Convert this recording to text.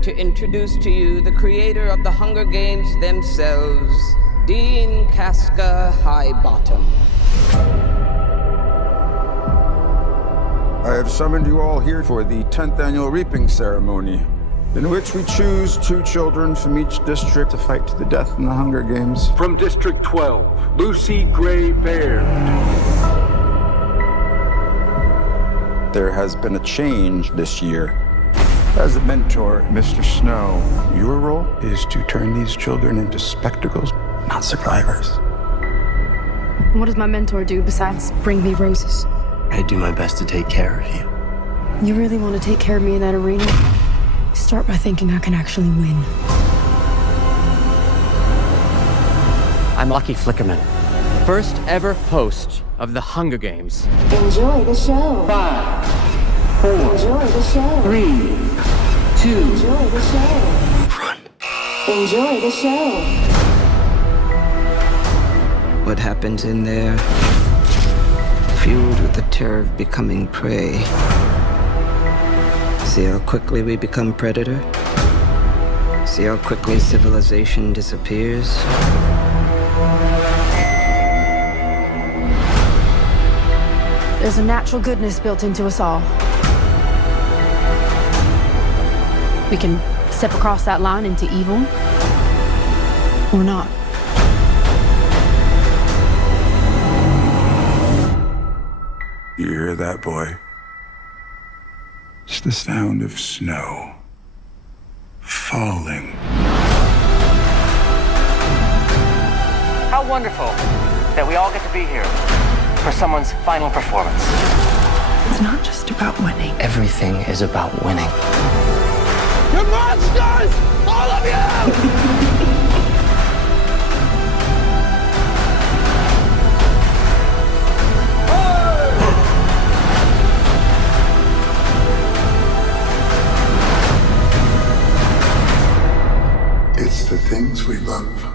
like to introduce to you the creator of the Hunger Games themselves, Dean Casca Highbottom. I have summoned you all here for the 10th annual reaping ceremony, in which we choose 2 children from each district to fight to the death in the Hunger Games. From District 12, Lucy Gray Baird. There has been a change this year. As a mentor, Mr. Snow, your role is to turn these children into spectacles, not survivors. What does my mentor do besides bring me roses? I do my best to take care of you. You really want to take care of me in that arena? Start by thinking I can actually win. I'm Lucky Flickerman, first ever host of the Hunger Games. Enjoy the show. 5, 4, Enjoy the show. 3, 2. Enjoy the show. Run. Enjoy the show. What happens in there, fueled with the terror of becoming prey. See how quickly we become predator? See how quickly civilization disappears? There's a natural goodness built into us all. We can step across that line into evil, or not. You hear that, boy? It's the sound of snow falling. How wonderful that we all get to be here for someone's final performance. It's not just about winning. Everything is about winning. You're monsters! All of you! It's the things we love